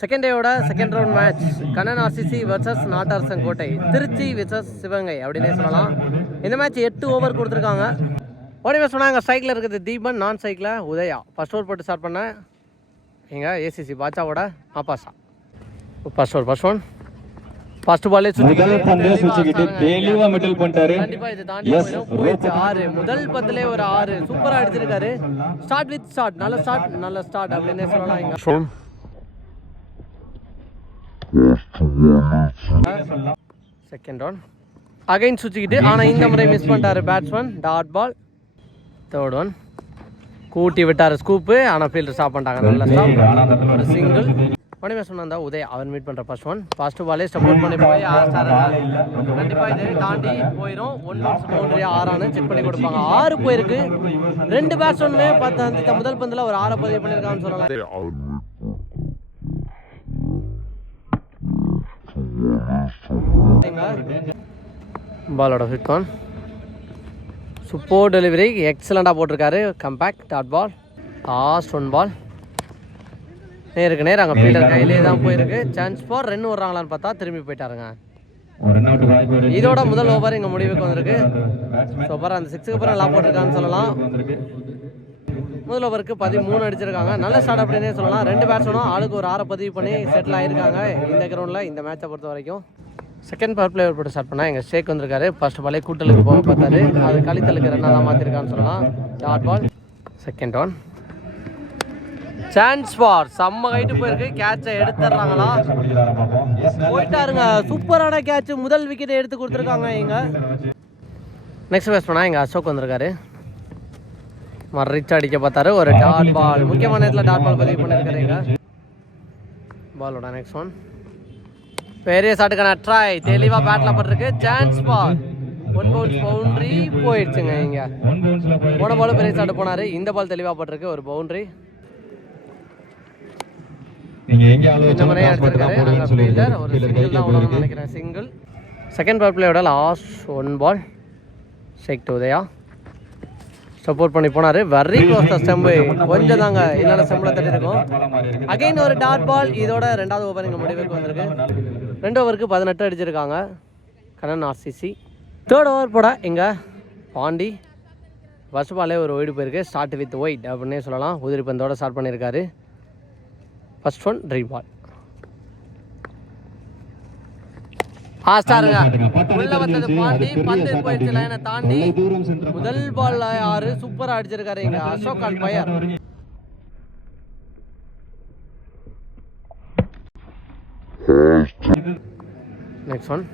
Second டேயோட second round match Kannan RCC versus நாட்டார்சன் கோட்டை Trichy versus Sivaganga அப்படின்னே சொல்லலாம். இந்த மேட்ச் எட்டு ஓவர் கொடுத்துருக்காங்க. ஓடிமே சொன்னாங்க ஸ்ட்ரைக்கில் இருக்குது தீபன் நான் சைக்கிளில் உதயா. ஃபர்ஸ்ட் ஓவர் போட்டு ஸ்டார்ட் பண்ணேன் எங்க ஏசிசி பாட்சாவோட ஆப்பாசா first over first one first பாலே சுவிச்சுக்கிட்டு தெளிவா மிடில் பண்ணிட்டாரு. கண்டிப்பா இது தாண்டி போயிடும். ஆறு. முதல் பந்திலே ஒரு ஆறு. சூப்பரா அடிச்சிருக்காரு. ஸ்டார்ட் வித் ஸ்டார்ட் நல்ல ஸ்டார்ட் நல்ல ஸ்டார்ட் அப்படின்னே சொல்லலாம் இங்க. செகண்ட் ஒன் அகைன் சுற்றிக்கிட்டு ஆனால் இந்த முறை மிஸ் பண்ணிட்டாரு batsman dot ball third one கூட்டி விட்டார் ஸ்கூப்பு ஆனால் ஃபீல்டர் ஸ்டாப் பண்ணிட்டாங்க. நல்ல ஸ்டாப் ஒரு சிங்கிள் உடனே சொன்னா உதய் அவர் மீட் பண்ணுற ஃபர்ஸ்ட் ஒன் ஃபர்ஸ்ட் பாலே சப்போர்ட் பண்ணி போய் ஆறு கண்டிப்பாக இது தாண்டி போயிடும் ஒன் ரன்ஸ் பவுண்டரி ஆறானு செக் பண்ணி கொடுப்பாங்க. ஆறு போயிருக்கு. ரெண்டு பேட்ஸ்மேனுமே பார்த்து அந்த முதல் பந்தில் ஒரு ஆறை பதிவு பண்ணியிருக்கான்னு சொல்லலாம். பாலோட ஃபிட் ஆன் சூப்பர் டெலிவரி எக்ஸலண்டாக போட்டிருக்காரு. Compact dot ball last one ball நேருக்கு நேர் அங்கே ஃபீல்டர் கையிலே தான் போயிருக்கு. சான்ஸ் ஃபார் ரன் விட்றாங்களான்னு பார்த்தா திரும்பி போயிட்டாருங்க. இதோட முதல் ஓவர் இங்கே முடிவுக்கு வந்திருக்கு. சூப்பராக அந்த சிக்ஸுக்கு அப்புறம் நல்லா போட்டிருக்கான்னு சொல்லலாம். முதல் ஓவருக்கு பதிமூணு அடிச்சிருக்காங்க. நல்ல ஸ்டார்ட் அப்படின்னே சொல்லலாம். ரெண்டு பேட்ஸ்மேனும் ஆளுக்கு ஒரு ஆறை பதிவு பண்ணி செட்டில் ஆயிருக்காங்க. இந்த கிரவுண்டில் இந்த மேட்சை பொறுத்த வரைக்கும். செகண்ட் பவர் பிளேயர் போட்டு ஸ்டார்ட் பண்ணால் எங்கள் ஷேக் வந்திருக்காரு. ஃபர்ஸ்ட் பாலே கூட்டலுக்கு போக பார்த்தாரு. அது கழித்தலுக்கு ரெண்டாக தான் மாற்றிருக்கான்னு சொல்லலாம். Dot ball second one chance for செம்ம கைட்டு போயிருக்கு. கேட்சை எடுத்துடுறாங்களா? போயிட்டாருங்க. சூப்பரான கேட்ச் முதல் விக்கெட் எடுத்து கொடுத்துருக்காங்க இங்கே நெக்ஸ்ட் பேட்ஸ்மேனா எங்கள் அசோக் வந்திருக்காரு. மறிச்சு அடிக்க பார்த்தாரு ஒரு டாட் பால் முக்கியமான நேரத்தில் டாட் பால் பதிவு பண்ணியிருக்காரு இங்க பாலோட நெக்ஸ்ட் ஒன் பெரிய ஷாட்டுக்கான ட்ரை தெளிவாக பேட்டில் பட்டிருக்கு chance ball one bounce boundary போயிடுச்சுங்க இங்க. போன பால் பெரிய ஷாட் போனாரு இந்த பால் தெளிவாக பட்டிருக்கு ஒரு பவுண்டரி. நினைக்கிறேன் single second power பிளேயோட last one ball Sheikh to Udaya support பண்ணி போனார். வெரி க்ளோஸ் த ஸ்டெம்பு கொஞ்சம் தாங்க இல்லைன்னா ஸ்டெம்பில் தட்டி இருக்கும். பாலா மாதிரி இருக்கு. அகைன் ஒரு டாட் பால் இதோட ரெண்டாவது ஓவர் இங்கே முடிவுக்கு வந்திருக்கு. ரெண்டு ஓவருக்கு பதினெட்டு அடிச்சிருக்காங்க. கண்ணன் ஆர்சிசி தேர்ட் ஓவர் போட இங்கே பாண்டி. ஃபர்ஸ்ட் பாலே ஒரு ஒயிட் போயிருக்கு. ஸ்டார்ட் வித் ஒயிட் அப்படின்னே சொல்லலாம். உதிரி பந்தோட ஸ்டார்ட் பண்ணியிருக்காரு ஃபர்ஸ்ட் ஒன் ட்ரை பால் ஆஸ்டாருங்க உள்ள வந்தது பாண்டி பந்து போயிடுச்சு லைனை தாண்டி முதல் பால் ஆறு சூப்பரா அடிச்சிருக்காரு இங்க. அசோக் கான் பயர் நெக்ஸ்ட் ஒன்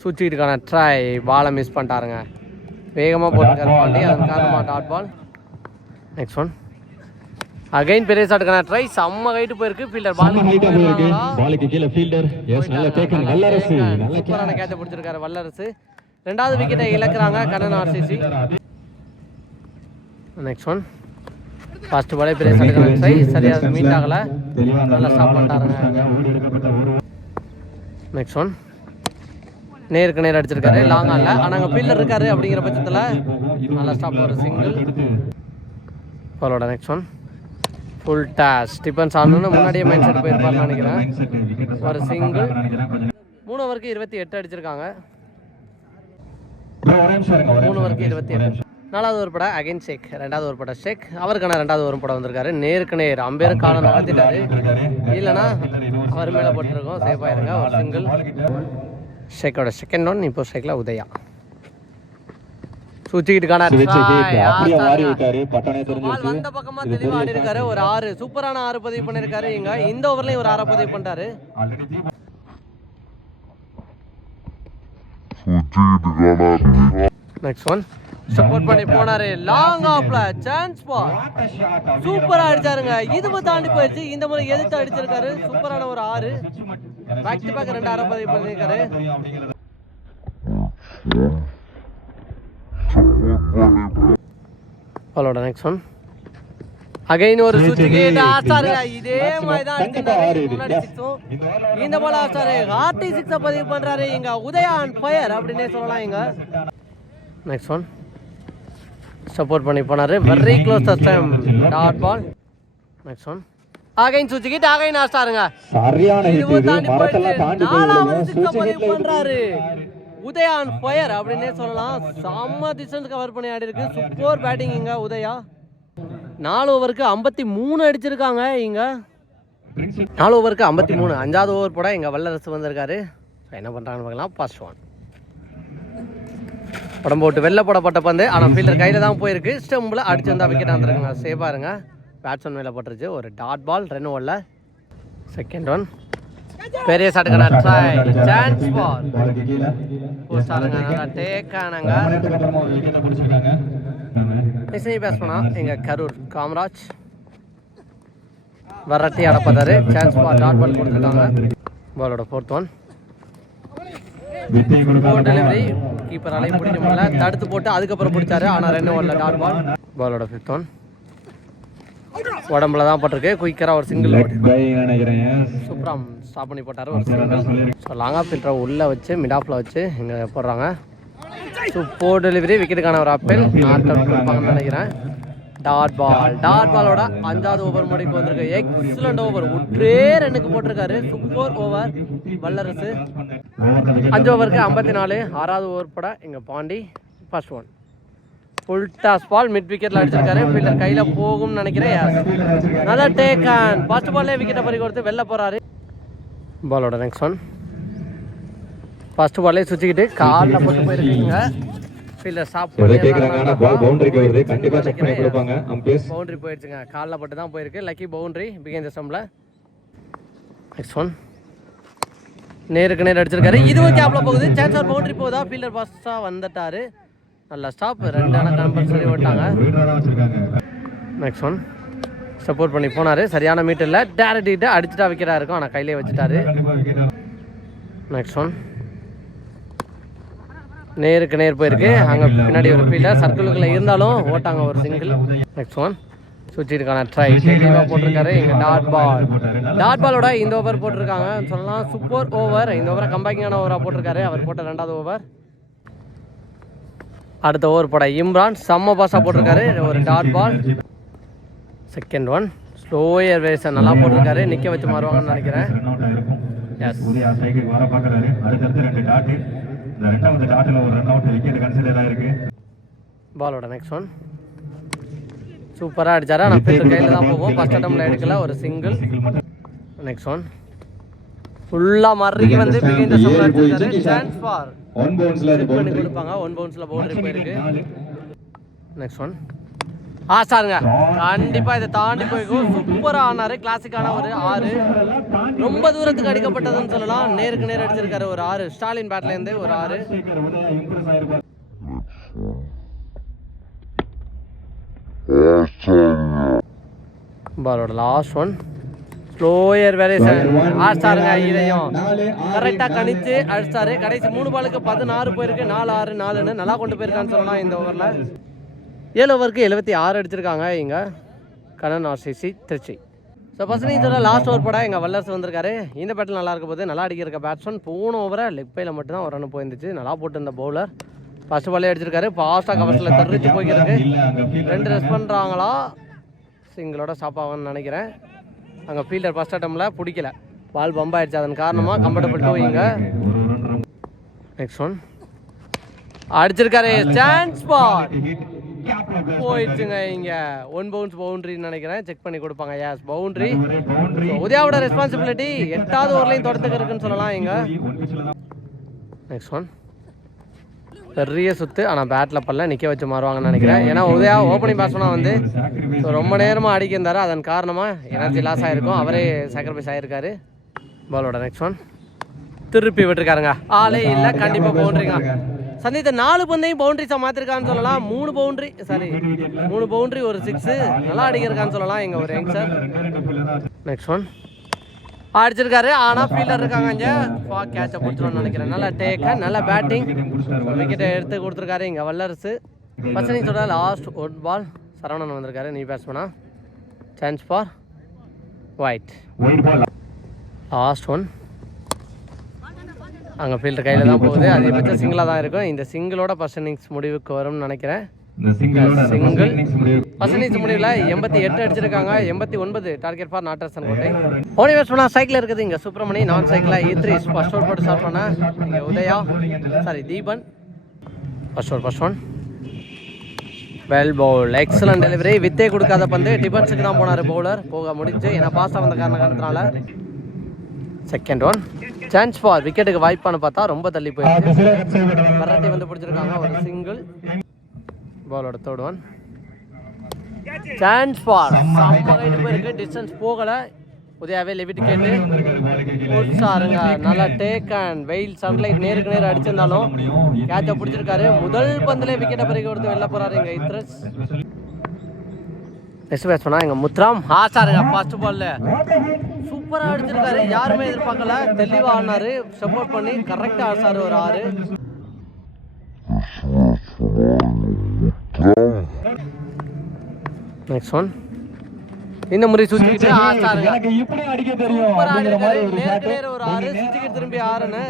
சுவிட்சுக்கிட்டுக்கான ட்ரை பாலை மிஸ் பண்ணிட்டாருங்க. வேகமாக போட்டிருக்காரு பாண்டி அதன் காரணமாக dot ball next one again பெரிய ஷாட்டுக்கான ட்ரை செம்ம கைட்டு போயிருக்கு. ஃபீல்டர் பால் போயிருக்கு. பாலுக்கு கீழே fielder. Yes, நல்ல taken. வல்லரசு. நல்ல சூப்பரான கேட்ச பிடிச்சிருக்காரு வல்லரசு. ரெண்டாவது விக்கெட்டை இழக்கிறாங்க Kannan RCC next one first பாலே பெரிய ஷாட்டுக்கான ட்ரை சரியா மீட் ஆகல நல்லா ஸ்டாப் பண்ணிட்டாருங்க. நெக்ஸ்ட் ஒன் நேருக்கு நேர் அடிச்சிருக்காரு. லாங் ஆடல ஆனால் அங்கே ஃபீல்டர் இருக்காரு அப்படிங்கிற பட்சத்தில் நல்லா ஸ்டாப் ஒரு சிங்கிள் பாலோட நெக்ஸ்ட் ஒன் ஃபுல் டேஷ் டிபன்ஸ் ஆடணும்னு முன்னாடியே மைண்ட் செட் போயிருப்பாருன்னு நினைக்கிறேன். ஒரு சிங்கிள் மூணு ஓவருக்கு இருபத்தி எட்டு அடிச்சிருக்காங்க. இருங்க, மூணு ஓவருக்கு இருங்க. இருபத்தி எட்டு. நாலாவது ஒரு படம் அகைன் ஷேக் ரெண்டாவது ஒரு படம் ஷேக் அவருக்கான ரெண்டாவது ஒரு படம் வந்திருக்காரு. நேருக்கு நேர். அம்பேரும் காலம் நகர்த்திட்டாரு இல்லைன்னா அவர் மேலே போட்டிருக்கோம். சேஃப் ஆயிருங்க ஒரு சிங்கிள் ஷேக்கோட செகண்ட் ஒன் இப்போ ஷேக்கில் உதயா. கேட்டு அப்படியே மாறி சார். விட்டாரு பட்டானே பால் தெரிஞ்சிருச்சு. வந்த பக்கமா தெளிவா ஆடி இருக்காரு ஒரு ஆறு சூப்பரான ஆறு பதிவு பண்ணிருக்காரு. இங்க இந்த ஓவர்லயும் ஒரு ஆறை பதிவு பண்ணிட்டாரு. நெக்ஸ்ட் ஒன் சப்போர்ட் பண்ணி போனாரு. லாங் ஆஃப்ல சான்ஸ் பால் சூப்பரா அடிச்சாருங்க இது தாண்டி போயிடுச்சு இந்த முறை எதிர்த்து அடிச்சிருக்காரு. சூப்பரான ஒரு ஆறு. பேக் டு பேக் ரெண்டு ஆறை பதிவு பண்ணிருக்காரு. பாலோட நெக்ஸ்ட் ஒன் அகைன் ஒரு சுற்றுக்கு ஆஸ்டாருங்க இதே மாதிரி தான் இந்த பால் ஆஸ்டாரு ஆர்டி சிக்ஸை பதிவு பண்றாரு இங்க உதயான் ஃபயர் அப்படின்னே சொல்லலாம் இங்க. நெக்ஸ்ட் ஒன் சப்போர்ட் பண்ணி போனாரு. Very close time dot ball next one again சுச்சுக்கிட்டு again ஆஸ்டாருங்க சரியான தாண்டி. தாண்டி நாலாவது சூழ்ச்சி பதிவு ஹிட்ல உதயா உதயான் ஃபயர் அப்படின்னே சொல்லலாம். செம்ம டிஸ்டன்ஸ் கவர் பண்ணி ஆடி இருக்கு சூப்பர் பேட்டிங் இங்க உதயா. நாலு ஓவருக்கு ஐம்பத்தி மூணு அடிச்சிருக்காங்க இங்க. நாலு ஓவருக்கு ஐம்பத்தி மூணு. அஞ்சாவது ஓவர் போட இங்க வல்லரசு வந்திருக்காரு. என்ன பண்றாங்கன்னு பார்க்கலாம். ஃபர்ஸ்ட் ஒன் படம் போட்டு வெளில போடப்பட்ட பந்து. ஆனால் ஃபீல்டர் கையில் தான் போயிருக்கு. ஸ்டம்பில் அடிச்சு வந்தால் விக்கெட் வந்துருக்குங்க சேஃபாக இருங்க பேட்ஸ்மேன் மேலே போட்டுருச்சு ஒரு டாட் பால் ரென் ஓடல செகண்ட் ஒன் பெரிய சட்டுக்கடா ட்ரை சான்ஸ் பால் பாலுக்கு கீழே. போஸ்ட் ஆளுங்க நல்லா டேக் ஆனாங்க மிஸ்னி பேட்ஸ்மனா எங்கள் கரூர் காமராஜ். வரட்டி அடப்பதாரு சான்ஸ் பால் டாட் பால் கொடுத்துருக்காங்க பாலோட ஃபோர்த் ஒன் டெலிவரி கீப்பராலையும் பிடிக்க முடியல. தடுத்து போட்டு அதுக்கப்புறம் பிடிச்சாரு. ஆனால் ரெண்டு ஓவரில் டாட் பால் பாலோட ஃபிஃப்த் ஒன் உடம்புல தான் போட்டிருக்கு. குயிக்கராக ஒரு சிங்கிள் சூப்பராக ஸ்டாப் பண்ணி போட்டார் ஒரு சிங்கிள் ஸோ லாங் ஆஃப் ஃபில்டரை உள்ளே வச்சு மிட் ஆஃபில் வச்சு இங்கே போடுறாங்க. சூப்பர் டெலிவரி விக்கெட்டுக்கான ஒரு அப்பீல் நாட் அவுட் கொடுப்பாங்கன்னு நினைக்கிறேன். டாட் பால் டாட் பாலோட அஞ்சாவது ஓவர் முடிக்கு வந்திருக்கு. எக்ஸலண்ட் ஓவர் ஒற்றே ரன்னுக்கு போட்டிருக்காரு. சூப்பர் ஓவர் வல்லரசு. அஞ்சு ஓவருக்கு ஐம்பத்தி நாலு. ஆறாவது ஓவர் போட இங்கே Pandi. First one full toss ball mid விக்கெட்டில் அடிச்சிருக்காரு. ஃபீல்டர் கையில் போகும்னு நினைக்கிறேன். நல்லா டேக் ஆன் ஃபர்ஸ்ட் பால்லே விக்கெட்டை பறி கொடுத்து வெளில போகிறாரு பாலோட நெக்ஸ்ட் ஒன் ஃபர்ஸ்ட் பால்லே சுற்றிக்கிட்டு காலில் போட்டு போயிருக்கீங்க. ஃபீல்டர் ஸ்டாப் பவுண்டரி போயிடுச்சுங்க காலில் பட்டு தான் போயிருக்கு. லக்கி பவுண்டரி பிகேந்த ஸ்டம்பில் நெக்ஸ்ட் ஒன் நேருக்கு நேர் அடிச்சிருக்காரு. இதுவும் கேப்ல போகுது. சான்சர் பவுண்டரி போகுதா? ஃபீல்டர் பாஸ்டா வந்துட்டாரு. நல்ல ஸ்டாப் ரெண்டு ஆனால் கம்பல்சரி ஓட்டாங்க. நெக்ஸ்ட் ஒன் சப்போர்ட் பண்ணி போனார். சரியான மீட்டரில் டேரக்ட் கிட்ட அடிச்சுட்டா வைக்கிறா இருக்கும். ஆனால் கையிலே வச்சுட்டாரு. நெக்ஸ்ட் ஒன் நேருக்கு நேர் போயிருக்கு. அங்கே பின்னாடி ஒரு ஃபீல்டர் சர்க்கிளுக்குள்ள இருந்தாலும் ஓட்டாங்க ஒரு சிங்கிள் நெக்ஸ்ட் ஒன் சுவிட்சிற்கான ட்ரை தெளிவாக போட்டிருக்காரு. இங்கே டாட் பால் டாட் பாலோட இந்த ஓவர் போட்டிருக்காங்க. சொல்லலாம். சூப்பர் ஓவர் இந்த ஓவரை கம்பேக்கிங்கான ஓவராக போட்டிருக்காரு. அவர் போட்ட ரெண்டாவது ஓவர் அடுத்த ஓவர் போட இம்ரான் செம்ம பாஸாக போட்டிருக்காரு ஒரு dot ball second one slower வேஸை நல்லா போட்டிருக்காரு நிற்க வச்சு மாறுவாங்கன்னு நினைக்கிறேன் எஸ் பாலோட நெக்ஸ்ட் ஒன் சூப்பராக அடிச்சாரு ஆனால் ஃபீல்டர் கையில் தான் போகும் ஃபர்ஸ்ட் அட்டம்ல எடுக்கல ஒரு சிங்கிள் நெக்ஸ்ட் ஒன் ஃபுல்லாக மறுக்கி வந்து பிகிந்த சம்பளம் அடிச்சிருக்காரு சான்ஸ் ஃபார் ஒன் பவுன்ஸ்ல அது பண்ணி கொடுப்பாங்க. ஒன் பவுன்ஸில் பவுண்டரி போயிருக்கு. நெக்ஸ்ட் ஒன் ஆ சாருங்க கண்டிப்பாக இதை தாண்டி போயிருக்கும் சூப்பராக ஆனாரு. கிளாசிக்கான ஒரு ஆறு. ரொம்ப தூரத்துக்கு அடிக்கப்பட்டதுன்னு சொல்லலாம். நேருக்கு நேர் அடிச்சிருக்காரு ஒரு ஆறு. ஸ்டாலின் பேட்லேருந்து ஒரு ஆறு. பாலோட லாஸ்ட் ஒன் ஸ்லோயர் வேலை ஆடிச்சாருங்க இதையும். கரெக்டாக கணிச்சு அடிச்சாரு. கடைசி மூணு பாலுக்கு பதினாறு போயிருக்கு. நாலு ஆறு நாலுன்னு நல்லா கொண்டு போயிருக்கான்னு சொல்லலாம் இந்த ஓவரில் ஏழு ஓவருக்கு எழுபத்தி ஆறு அடிச்சிருக்காங்க இங்கே. Kannan RCC Trichy. So first நீங்க லாஸ்ட் ஓவர் போட எங்கள் வல்லரசு வந்திருக்காரு. இந்த பேட்டில் நல்லா இருக்க போது நல்லா அடிக்கிற பேட்ஸ்மேன் போன ஓவரை லெக் பையில் மட்டும்தான் ஒரு ரன் போயிருந்துச்சு. நல்லா போட்டிருந்த பவுலர் ஃபர்ஸ்ட் பாலே அடிச்சிருக்காரு. ஃபாஸ்ட்டாக கவர்ஸில் தெரிஞ்சு போய்க்கிருக்கு ரெண்டு ரெஸ்ட் பண்ணுறாங்களா சிங்கிளோட ஸ்டாப் ஆகும்னு நினைக்கிறேன். அங்கே ஃபீல்டர் ஃபஸ்ட் அட்டமில் பிடிக்கல. பால் பம்ப் ஆயிடுச்சு. அதன் காரணமாக கம்ஃபர்டபுள் டூயிங்க நெக்ஸ்ட் ஒன் அடிச்சிருக்காரு. சான்ஸ் பால் போயிடுச்சுங்க இங்க. ஒன் பவுன்ஸ் பவுண்டரின்னு நினைக்கிறேன். செக் பண்ணி கொடுப்பாங்க. யாஸ் பவுண்டரி உதயாவோட ரெஸ்பான்சிபிலிட்டி எட்டாவது ஓவர்லையும் தொடர்த்துக்கு இருக்குன்னு சொல்லலாம் இங்க. நெக்ஸ்ட் ஒன் பெரிய சுத்து ஆனால் பேட்டில் பல்ல நிற்க வச்சு மாறுவாங்கன்னு நினைக்கிறேன். ஏன்னா உதயா ஓப்பனிங் பேட்ஸ்மனாக வந்து ரொம்ப நேரமாக அடிக்கிருந்தாரு அதன் காரணமாக எனர்ஜி லாஸ் ஆகிருக்கும் அவரே சாக்ரிஃபைஸ் ஆகிருக்காரு பாலோட நெக்ஸ்ட் ஒன் திருப்பி விட்டுருக்காருங்க. ஆளே இல்லை கண்டிப்பாக பவுண்டரிங்க சந்தித்த நாலு பந்தையும் பவுண்டரிஸாக மாற்றிருக்கான்னு சொல்லலாம். மூணு பவுண்டரி சாரி மூணு பவுண்டரி ஒரு சிக்ஸு நல்லா அடிக்கிறக்கான்னு சொல்லலாம். எங்கள் ஒரு யங்ஸ்டர் நெக்ஸ்ட் ஒன் அடிச்சிருக்காரு ஆனால் ஃபீல்டர் இருக்காங்க இங்கே. ஃபா கேட்சை பிடிச்சிரும்னு நினைக்கிறேன். நல்ல டேக்க நல்ல பேட்டிங் விக்கெட்டை எடுத்து கொடுத்துருக்காரு இங்கே வல்லரசு. ஃபர்ஸ்ட் நீ சொல்கிற லாஸ்ட் ஒன் பால் சரவணன் வந்திருக்காரு. நீ பேட்ஸ்மனா chance for wide last one அங்கே ஃபீல்டர் கையில் தான் போகுது. அதிகபட்சம் சிங்கிளாக தான் இருக்கும். இந்த சிங்கிளோட ஃபர்ஸ்ட் இன்னிங்ஸ் முடிவுக்கு வரும்னு நினைக்கிறேன். முடிவு. ஃபர்ஸ்ட் இன்னிங்ஸ் முடிவில் எண்பத்தி எட்டு அடிச்சிருக்காங்க. எண்பத்தி ஒன்பது டார்கெட் ஃபார் நாட்டர்சன் கோட்டை ஓனி பண்ணா சைக்கிள் இருக்குது இங்கே. சுப்பிரமணி நான் சைக்கிளாக இ த்ரீ ஃபர்ஸ்ட் ஓவர் போட்டு ஸ்டார்ட் பண்ண இங்கே Udaya sorry Deepan. First over first one well bowl excellent delivery வித்தே கொடுக்காத பந்து. டிபன்ஸுக்கு தான் போனார் பவுலர் போக முடிஞ்சு. ஏன்னா பாஸாக வந்த காரண காரணத்தினால. செகண்ட் ஒன் சான்ஸ் ஃபார் விக்கெட்டுக்கு வாய்ப்பான்னு பார்த்தா ரொம்ப தள்ளி போயிடுச்சு வெரைட்டி வந்து பிடிச்சிருக்காங்க. ஒரு சிங்கிள் பாலோட தேர்ட் ஒன் சான்ஸ் ஃபார் செம்ம போயிருக்கு. டிஸ்டன்ஸ் போகல. உதயாவே லெவிட் கேட்டு சாருங்க நல்லா டேக் அண்ட் வெயில் சன்லைட் நேருக்கு நேர் அடிச்சிருந்தாலும் கேட்சை பிடிச்சிருக்காரு. முதல் பந்திலே விக்கெட்டை பறிக்க கொடுத்து வெளில போறாரு இங்க இத்ரஸ். நெக்ஸ்ட் பேட்ச் பண்ணா எங்க முத்ராம். ஹா சாருங்க ஃபர்ஸ்ட் பால்ல சூப்பரா அடிச்சிருக்காரு. யாருமே எதிர்பார்க்கல. தெளிவா ஆடினாரு. சப்போர்ட் பண்ணி கரெக்டா ஆசாரு ஒரு ஆறு. நெக்ஸ்ட் ஒன் இந்த முறை ஆசாருங்க. எனக்கு இப்படி அடிக்க தெரியும் அப்படிங்கிற மாதிரி. ஒரு நேருக்கு நேர் ஒரு ஆறு சுத்திக்கிட்டு திரும்பி ஆறுன்னு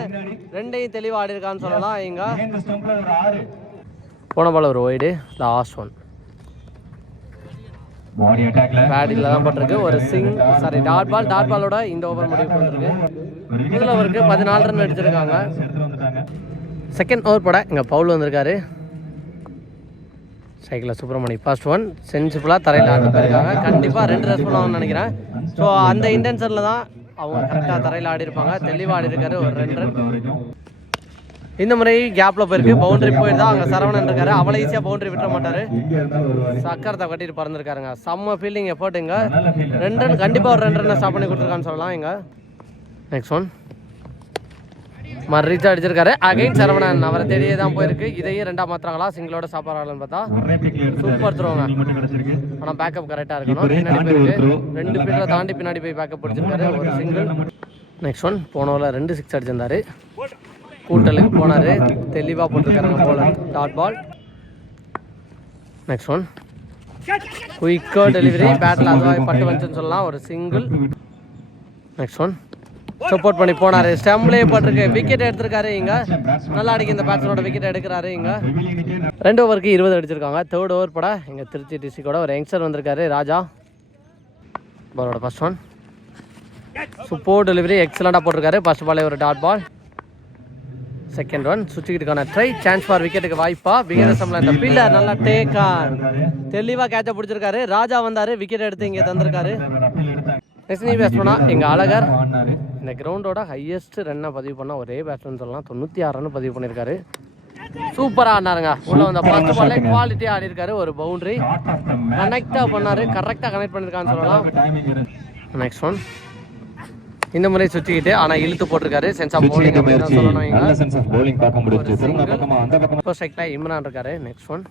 ரெண்டையும் தெளிவா ஆடி இருக்கான்னு சொல்லலாம் இங்க. இந்த ஸ்டம்ப்ல ஒரு ஆறு. போன பால் ஒரு ஒய்டு லாஸ்ட் ஒன் பாடி அட்டாக்ல தான் போட்டிருக்கு. ஒரு சிங் சாரி டாட் பால் டாட் பாலோட இந்த ஓவர் முடிவுக்கு வந்திருக்கு முதல் ஓவருக்கு பதினாலு ரன் அடிச்சிருக்காங்க. செகண்ட் ஓவர் போட இங்கே பவுல் வந்திருக்காரு. சைக்கிளில் சுப்பிரமணி. ஃபர்ஸ்ட் ஒன் சென்சிபிளாக தரையில் ஆடி போயிருக்காங்க கண்டிப்பாக ரெண்டு ரன் பண்ணுவாங்கன்னு நினைக்கிறேன். ஸோ அந்த இன்டென்ஷனில் தான் அவங்க கரெக்டாக தரையில் ஆடி இருப்பாங்க. தெளிவாக ஆடி இருக்காரு ஒரு ரெண்டு ரன் இந்த முறை கேப்பில் போயிருக்கு. பவுண்டரி போயிருந்தா அங்கே சரவணன் இருக்காரு. அவ்வளோ ஈஸியாக பவுண்டரி விட்டுற மாட்டார். சக்கரத்தை கட்டிட்டு பறந்துருக்காருங்க. செம்ம ஃபீல்டிங் எஃபர்ட்டுங்க ரெண்டு ரன் கண்டிப்பாக ஒரு ரெண்டு ரன் ஸ்டாப் பண்ணி கொடுத்துருக்கான்னு சொல்லலாம் இங்கே. நெக்ஸ்ட் ஒன் மறுரீச் அடிச்சிருக்காரு. அகைன் சரவணன் அவரை தேடியே தான் போயிருக்கு. இதையும் ரெண்டா மாத்துறாங்களா? சிங்கிளோட சாப்பாடுறாங்கன்னு பார்த்தா. சூப்பர் த்ரோங்க ஆனால் பேக்கப் கரெக்டாக இருக்கணும். பின்னாடி போயிருக்கு. ரெண்டு பேரை தாண்டி பின்னாடி போய் பேக்கப் பிடிச்சிருக்காரு. ஒரு சிங்கிள் நெக்ஸ்ட் ஒன் போன ஓவரில் ரெண்டு சிக்ஸ் அடிச்சிருந்தாரு. கூட்டலுக்கு போனாரு. தெளிவாக போட்டிருக்காருங்க bowler dot ball next one குயிக்காக டெலிவரி பேட்டில் அதுவாக பட்டு வந்துச்சுன்னு சொல்லலாம். ஒரு சிங்கிள் நெக்ஸ்ட் ஒன் சப்போர்ட் பண்ணி போனாரு. ஸ்டம்ப்லேயே போட்டிருக்கு. விக்கெட் எடுத்திருக்காரு இங்கே. நல்லா அடிக்க இந்த பேட்ஸ்மேனோட விக்கெட் எடுக்கிறாரு இங்கே. ரெண்டு ஓவருக்கு இருபது அடிச்சிருக்காங்க. தேர்ட் ஓவர் பட இங்கே திருச்சி டிஸ்ட்ரிக்டோட ஒரு யங்ஸ்டர் வந்திருக்காரு ராஜா. பாலோட ஃபர்ஸ்ட் ஒன் சூப்பர் டெலிவரி எக்ஸலண்டாக போட்டிருக்காரு. ஃபர்ஸ்ட் பாலே ஒரு டாட் பால் செகண்ட் ஒன் சுவிட்சுக்கிட்டுக்கான ட்ரை சான்ஸ் ஃபார் விக்கெட்டுக்கு வாய்ப்பா. விகேதசம்ல இந்த பில்லர் நல்லா டேக் ஆன் தெளிவாக கேட்ச பிடிச்சிருக்காரு. ராஜா வந்தாரு. விக்கெட் எடுத்து இங்கே தந்திருக்காரு. நெக்ஸ்ட் பேட்ஸ்மேனா எங்கள் அழகர். இந்த கிரவுண்டோட ஹையஸ்ட் ரன்னை பதிவு பண்ண ஒரே பேட்ஸ்மேன் சொல்லலாம். தொண்ணூற்றி ஆறு ரன் பதிவு பண்ணியிருக்காரு சூப்பராக ஆடினாருங்க. உள்ள வந்த ஃபர்ஸ்ட் பால்லே குவாலிட்டியாக ஆடி இருக்காரு ஒரு பவுண்டரி கனெக்டாக பண்ணாரு. கரெக்டாக கனெக்ட் பண்ணியிருக்கான்னு சொல்லலாம். நெக்ஸ்ட் ஒன் இந்த முறை சுற்றிக்கிட்டு ஆனால் இழுத்து போட்டிருக்காரு. சென்ஸ் ஆஃப் ஆஃப் bowling பார்க்க முடிஞ்சு திரும்ப பக்கமா அந்த பக்கமா. இப்போ ஸ்ட்ரைக்கில் இம்ரான் இருக்காரு. நெக்ஸ்ட் ஒன்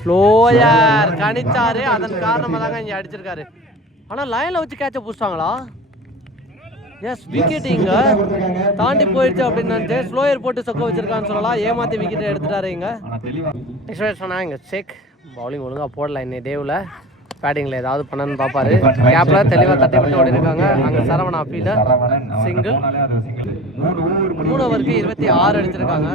ஸ்லோயர் கணிச்சாரு. அதன் காரணமாக தாங்க இங்கே அடிச்சிருக்காரு. ஆனால் லைனில் வச்சு கேட்ச பிடிச்சிட்டாங்களா? எஸ் விக்கெட் இங்க. தாண்டி போயிடுச்சு அப்படின்னு ஸ்லோயர் போட்டு சொக்க வச்சிருக்கான்னு சொல்லலாம் ஏமாத்தி விக்கெட் எடுத்துட்டாரு இங்க. நெக்ஸ்ட் சொன்னா இங்கே செக் பவுலிங் ஒழுங்காக போடல இன்னைக்கு டேவில் பேட்டிங்கில் ஏதாவது பண்ணணும்னு பார்ப்பாரு கேப்பில் தெளிவாக தட்டி விட்டு ஓடி இருக்காங்க அங்கே சரவணா ஃபீல்டர் single. மூணு ஓவருக்கு இருபத்தி ஆறு அடிச்சிருக்காங்க.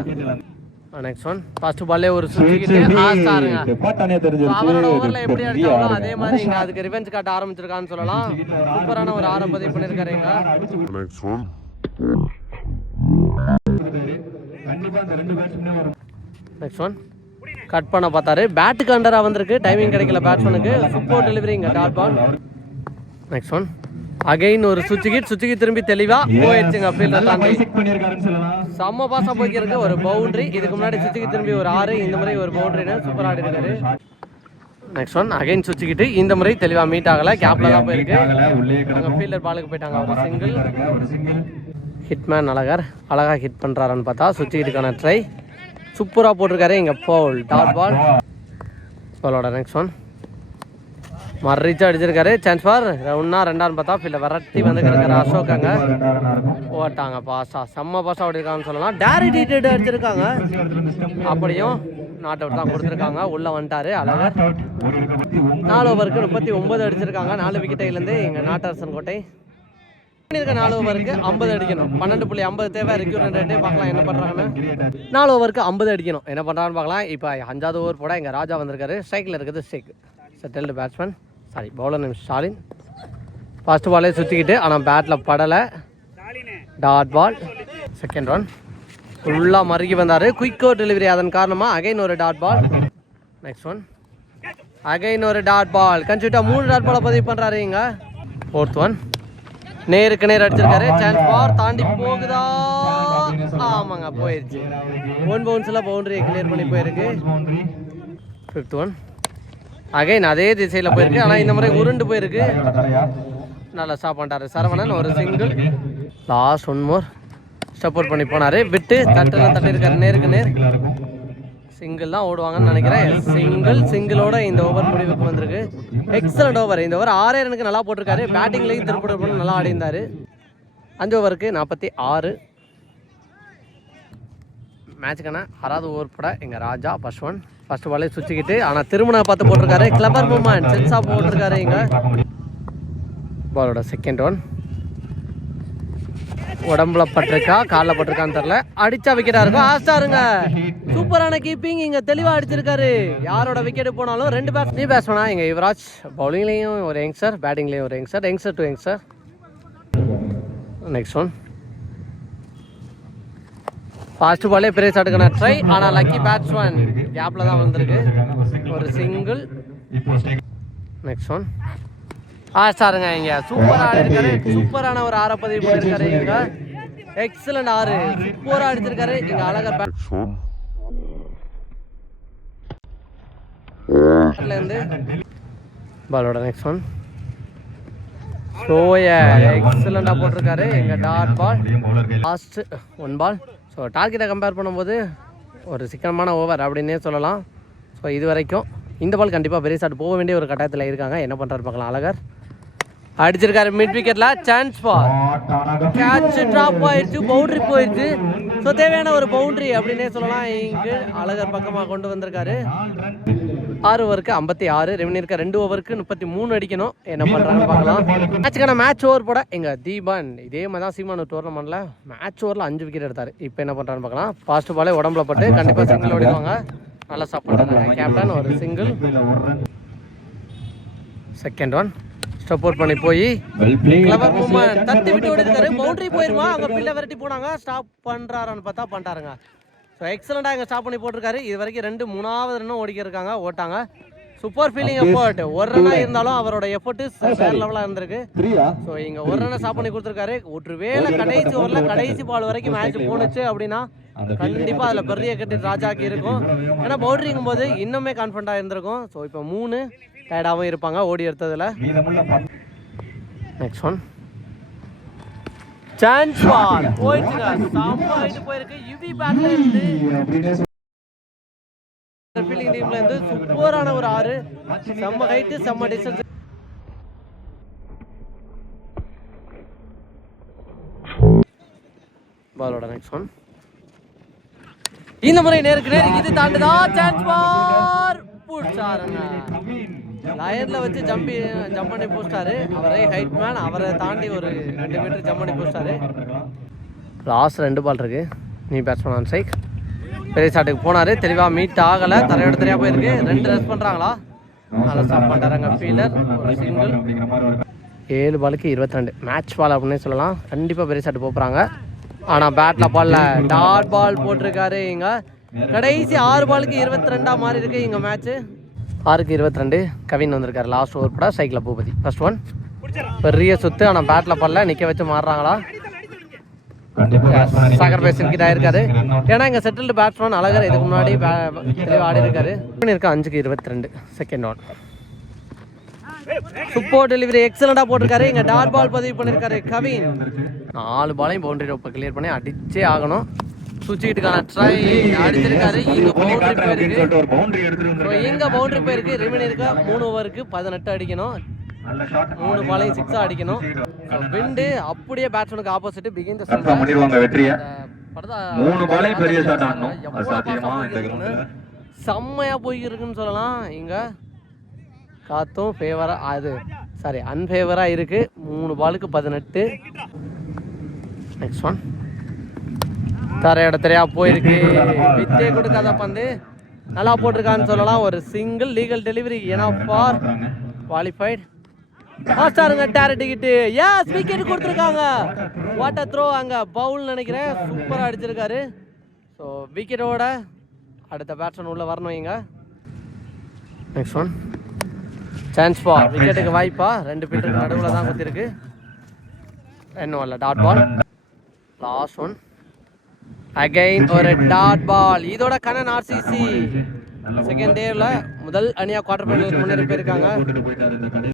நெக்ஸ்ட் ஒன் ஃபர்ஸ்ட் பால்லே ஒரு சுற்றிக்கிட்டு பார்த்தானே தெரிஞ்சிருச்சு. அவரோட ஓவரில் எப்படி ஆளு. அதே மாதிரி இங்க அதுக்கு ரிவெஞ்ச் காட்ட ஆரம்பிச்சிருக்கான்னு சொல்லலாம். சூப்பரான ஒரு ஆரம் பதிவு பண்ணியிருக்காரு இங்க Next one. கண்டிப்பா அந்த ரெண்டு பேட்ஸ்மேனே வரும் நெக்ஸ்ட் ஒன் கட் பண்ண பார்த்தாரு. பேட்டுக்கு அண்டரா வந்திருக்கு. டைமிங் கிடைக்கல பேட்ஸ்மேனுக்கு சூப்பர் டெலிவரி இங்க dot ball next one again ஒரு சுவிட்ச் சுவிட்சுக்கு திரும்பி தெளிவா போயிடுச்சுங்க நல்லா தாண்டி செம்ம பாசா போய்க்கிருக்கு ஒரு பவுண்டரி இதுக்கு முன்னாடி சுவிட்சுக்கு திரும்பி ஒரு ஆறு இந்த முறை ஒரு பவுண்டரின்னு சூப்பர் ஆடி இருக்காரு நெக்ஸ்ட் ஒன் அகைன் சுவிட்சுக்கிட்டு இந்த முறை தெளிவா மீட் ஆகல. கேப்ல தான் போயிருக்கு. ஃபீல்டர் பாலுக்கு போயிட்டாங்க. ஒரு சிங்கிள் ஹிட்மேன் அழகர். அழகா ஹிட் பண்றாருன்னு பார்த்தா சுவிட்சுக்கிட்டுக்கான ட்ரை சூப்பரா போட்டிருக்காரு இங்க பவுல் டாட் பால் பாலோட நெக்ஸ்ட் ஒன் மறுரீச்சா அடிச்சிருக்காரு. சான்ஸ் ஃபார் ஒன்றா ரெண்டான்னு பார்த்தா ஃபீல்ட விரட்டி வந்து அசோக் அங்க. ஓட்டாங்க பாஸா செம்ம பாஸா ஓடிருக்காங்கன்னு சொல்லலாம். டேரி டீட்டெட் அடிச்சிருக்காங்க. அப்படியும் நாட் அவுட் தான் கொடுத்துருக்காங்க. உள்ளே வந்துட்டாரு அழகர். நாலு ஓவருக்கு முப்பத்தி ஒன்பது அடிச்சிருக்காங்க. நாலு விக்கெட்டையிலேருந்து எங்கள் நாட்டரசன் கோட்டை. இருக்க நாலு ஓவருக்கு ஐம்பது அடிக்கணும். பன்னெண்டு புள்ளி ஐம்பது தேவை. ரெக்யூரன் ரேட்டு பார்க்கலாம் என்ன பண்ணுறாங்கன்னு நாலு ஓவருக்கு ஐம்பது அடிக்கணும். என்ன பண்ணுறான்னு பார்க்கலாம். இப்போ அஞ்சாவது ஓவர் போட எங்கள் ராஜா வந்திருக்காரு. ஸ்ட்ரைக்கில் இருக்குது strike டெல்டு batsman sorry bowler name Stalin first பாலே சுற்றிக்கிட்டு ஆனால் பேட்டில் படலை. டாட் பால் செகண்ட் ரன் ஃபுல்லாக மறுகி வந்தார். குயிக்கோ டெலிவரி அதன் காரணமாக அகைன் ஒரு dot ball next one again ஒரு டாட் பால் கன்சியூட்டா மூணு டாட் பாலை பதிவு பண்ணுறாரு இங்கே. ஃபோர்த் ஒன் நேருக்கு நேர் அடிச்சிருக்காரு. சான்ஸ் பார் தாண்டி போகுதா? ஆமாங்க போயிருச்சு. ஒன் பவுன்ஸில் பவுண்டரியை கிளியர் பண்ணி போயிருக்கு. ஃபிஃப்த் ஒன் அகைன் அதே திசையில் போயிருக்கு. ஆனால் இந்த முறை உருண்டு போயிருக்கு. நல்லா ஸ்டாப் பண்ணிட்டாரு சரவணன் ஒரு single last one more support பண்ணி போனாரு. விட்டு தட்டுலாம் தட்டிருக்காரு. நேருக்கு நேர். சிங்கிள் தான் ஓடுவாங்கன்னு நினைக்கிறேன். சிங்கிள் சிங்கிளோட இந்த ஓவர் முடிவுக்கு வந்திருக்கு. எக்ஸலண்ட் ஓவர் இந்த ஓவர் ஆறே ரனுக்கு நல்லா போட்டிருக்காரு. பேட்டிங்லேயும் திருப்பூர் நல்லா ஆடி இருந்தாரு அஞ்சு ஓவருக்கு நாற்பத்தி ஆறு. மேட்சுக்கான ஆறாவது ஓவர் போட எங்கள் ராஜா ஒன் ஃபர்ஸ்ட் பாலே சுற்றிக்கிட்டு ஆனால் திருமண பார்த்து போட்டிருக்காரு. கிளவர் மூமெண்ட் சென்ஸாக போட்டிருக்காரு இங்கே. பாலோட செகண்ட் ஒன் உடம்புல பட்டிருக்கா? காலில் பட்டிருக்கான்னு தெரில அடிச்சா விக்கெட்டாக இருக்கும். ஆஸ்டாருங்க சூப்பரான கீப்பிங் இங்கே தெளிவாக அடிச்சிருக்காரு. யாரோட விக்கெட் போனாலும் ரெண்டு பேட் நீ பேட்ஸ்மேனா இங்கே யுவராஜ். பவுலிங்லேயும் ஒரு யங்ஸ்டர் பேட்டிங்லேயும் ஒரு youngster youngster to youngster next one fast பாலே பெரிய ஷாட்டுக்கான ட்ரை ஆனால் லக்கி பேட்ஸ்மேன் கேப்பில் தான் வந்திருக்கு. ஒரு சிங்கிள் நெக்ஸ்ட் ஒன் ஆ சாருங்க இங்க. சூப்பராக ஆடிருக்காரு சூப்பரான ஒரு ஆற பதிவு பண்ணிருக்காரு இங்க. எக்ஸலண்ட் ஆறு. சூப்பராக அடிச்சிருக்காரு. இங்க அழகாக பேட் இருந்து. பாலோட நெக்ஸ்ட் ஒன் சோய எக்ஸலண்டாக போட்டிருக்காரு. எங்கள் dot ball last one ball so டார்கெட்டை கம்பேர் பண்ணும்போது ஒரு சிக்கனமான ஓவர் அப்படின்னே சொல்லலாம். ஸோ இது வரைக்கும் இந்த பால் கண்டிப்பாக பெரிய ஷாட் போக வேண்டிய ஒரு கட்டாயத்தில் இருக்காங்க. என்ன பண்ணுறாரு பார்க்கலாம். அழகர். அடிச்சிருக்காரு மிட் விக்கெட்ல சான்ஸ் பால் கேட்ச் டிராப் ஆயிடுச்சு பவுண்டரி போயிடுச்சு. ஸோ தேவையான ஒரு பவுண்டரி அப்படின்னே சொல்லலாம். இங்கு அழகர் பக்கமாக கொண்டு வந்திருக்காரு. ஆறு ஓவருக்கு ஐம்பத்தி ஆறு ரெவன்யூ இருக்க ரெண்டு ஓவருக்கு முப்பத்தி மூணு அடிக்கணும். என்ன பண்ணுறாங்கன்னு பார்க்கலாம். மேட்சுக்கான மேட்ச் ஓவர் போட எங்கள் தீபன் இதே மாதிரி தான் சீமானு டோர்னமெண்ட்டில் மேட்ச் ஓவரில் அஞ்சு விக்கெட் எடுத்தார். இப்போ என்ன பண்ணுறான்னு பார்க்கலாம். ஃபாஸ்ட் பாலே உடம்புல பட்டு கண்டிப்பாக சிங்கிள் ஓடிடுவாங்க. நல்லா பண்ணுறாங்க கேப்டன் ஒரு சிங்கிள் செகண்ட் ஒன் சப்போர்ட் பண்ணி போய். கிளவர் மூமெண்ட் தட்டி விட்டு ஓடிருக்காரு. பவுண்டரி போயிருமா? அங்க பில்ல விரட்டி போனாங்க. ஸ்டாப் பண்றாரான்னு பார்த்தா பண்ணிட்டாருங்க ஸோ எக்ஸலண்டாக இங்கே ஸ்டாப் பண்ணி போட்டிருக்காரு. இது வரைக்கும் ரெண்டு மூணாவது ரன்னும் ஓடிக்க இருக்காங்க ஓட்டாங்க சூப்பர் ஃபீலிங் எஃபர்ட் ஒரு ரன்னா இருந்தாலும் அவரோட எஃபர்ட் வேற லெவலாக இருந்திருக்கு. ஸோ இங்க ஒரு ரன்னை ஸ்டாப் பண்ணி கொடுத்துருக்காரு. ஒரு வேளை கடைசி ஓவரில் கடைசி பால் வரைக்கும் மேட்ச் போணுச்சு அப்படின்னா கண்டிப்பா அதுல பெரிய கட்டி ராஜாக்கு இருக்கும். ஏன்னா பவுண்டரிங்கும் போது இன்னுமே கான்ஃபிடண்டா இருந்திருக்கும். ஸோ இப்போ மூணு டயர்டாகவும் இருப்பாங்க ஓடி எடுத்ததுல. நெக்ஸ்ட் ஒன் சான்ஸ் பால் போயிடுச்சுங்க செம்ம ஹைட் போயிருக்கு. யுவி பேட்ல இருந்து ஃபீல்டிங் டீம்ல இருந்து சூப்பரான ஒரு ஆறு. செம்ம ஹைட்டு செம்ம டிஸ்டன்ஸ் பாலோட நெக்ஸ்ட் ஒன் இந்த முறை நேருக்கு நேர் இது தாண்டுதா. சான்ஸ் பார் புடிச்சாருங்க லயன்ல வச்சு ஜம்பி ஜம்ப் பண்ணி போஸ்டாரு அவரே ஹைட் மேன் அவரை தாண்டி ஒரு ரெண்டு மீட்டர் ஜம்ப் பண்ணி போஸ்டாரு லாஸ்ட் ரெண்டு பால் இருக்கு. நீ பேட்ஸ்மேன் ஆன் சைக் பெரிய ஷாட்டுக்கு போனாரு. தெளிவா மீட் ஆகல. தரையோட தெரியா போயிருக்கு. ரெண்டு ரன் பண்றாங்களா? நல்லா ஸ்டாப் ஒரு சிங்கிள் ஏழு பாலுக்கு இருபத்தி ரெண்டு மேட்ச் பால் அப்படின்னே சொல்லலாம். கண்டிப்பாக பெரிய ஷாட் போகிறாங்க ஆனால் பேட்டில் பால்ல டாட் பால் போட்டிருக்காரு இங்க. கடைசி ஆறு பாலுக்கு இருபத்தி ரெண்டா மாறி இருக்கு இங்க மேட்ச் ஆறுக்கு இருபத்தி ரெண்டு கவின் வந்திருக்காரு. லாஸ்ட் ஓவர் பட சைக்கிள் பூபதி. ஃபர்ஸ்ட் ஒன் பெரிய சுத்து ஆனால் பேட்டில் பால்ல நிற்க வச்சு மாறுறாங்களா? சாகர் பேசன் கிட்ட இருக்காரு ஏன்னா இங்க செட்டில்டு பேட்ஸ்மேன் அழகர் இதுக்கு முன்னாடி ஆடி இருக்காரு இருக்கு அஞ்சுக்கு இருபத்தி ரெண்டு செகண்ட் ஒன் சூப்பர் டெலிவரி எக்ஸலண்டா போட்டிருக்காரு. இங்க டாட் பால் பதிவு பண்ணிருக்காரு கவின். நாலு பாலையும் பவுண்டரி ரோப்பை கிளியர் பண்ணி அடிச்சே ஆகணும். சுச்சிக்கிட்டுக்கான ட்ரை அடிச்சிருக்காரு. இங்க பவுண்டரி போயிருக்கு. இங்க பவுண்டரி போயிருக்கு. ரிமைன் இருக்க? மூணு ஓவருக்கு பதினெட்டு அடிக்கணும். மூணு பாலையும் சிக்ஸா அடிக்கணும். விண்டு அப்படியே பேட்ஸ்மேனுக்கு ஆப்போசிட் பிகின் பண்ணிடுவாங்க வெற்றியை. மூணு பாலையும் பெரிய ஷாட் ஆடணும் சாத்தியமா இந்த. கிரவுண்ட்ல செம்மையா போயிருக்குன்னு சொல்லலாம். இங்க காத்தும் ஃபேவரா அது சாரி அன்ஃபேவரா இருக்கு. மூணு பாலுக்கு பதினெட்டு. நெக்ஸ்ட் ஒன் தர இடத்துலையா போயிருக்கு. வித்தே கொடுக்காத பந்து. நல்லா போட்டிருக்கான்னு சொல்லலாம். ஒரு சிங்கிள் லீகல் டெலிவரி ஏன்னா ஃபார் குவாலிஃபைட் மாஸ்டருங்க டேர டிக்கெட்டு எஸ் விக்கெட் கொடுத்துருக்காங்க. வாட்டர் த்ரோ அங்கே. பவுல் நினைக்கிறேன். சூப்பராக அடிச்சிருக்காரு. ஸோ விக்கெட்டோட அடுத்த பேட்ஸ்மேன் உள்ளே வரணும் இங்க. நெக்ஸ்ட் ஒன் சான்ஸ் பால் விக்கெட்டுக்கு வாய்ப்பா. ரெண்டு ஃபீல்டருக்கு நடுவில் தான் குத்திருக்கு. என்ன இல்லை dot ball last one again ஒரு டாட் பால் இதோட கண்ணன் ஆர்சிசி செகண்ட் டேவில் முதல் அணியாக குவார்டர் ஃபைனலுக்கு முன்னேறி போயிருக்காங்க.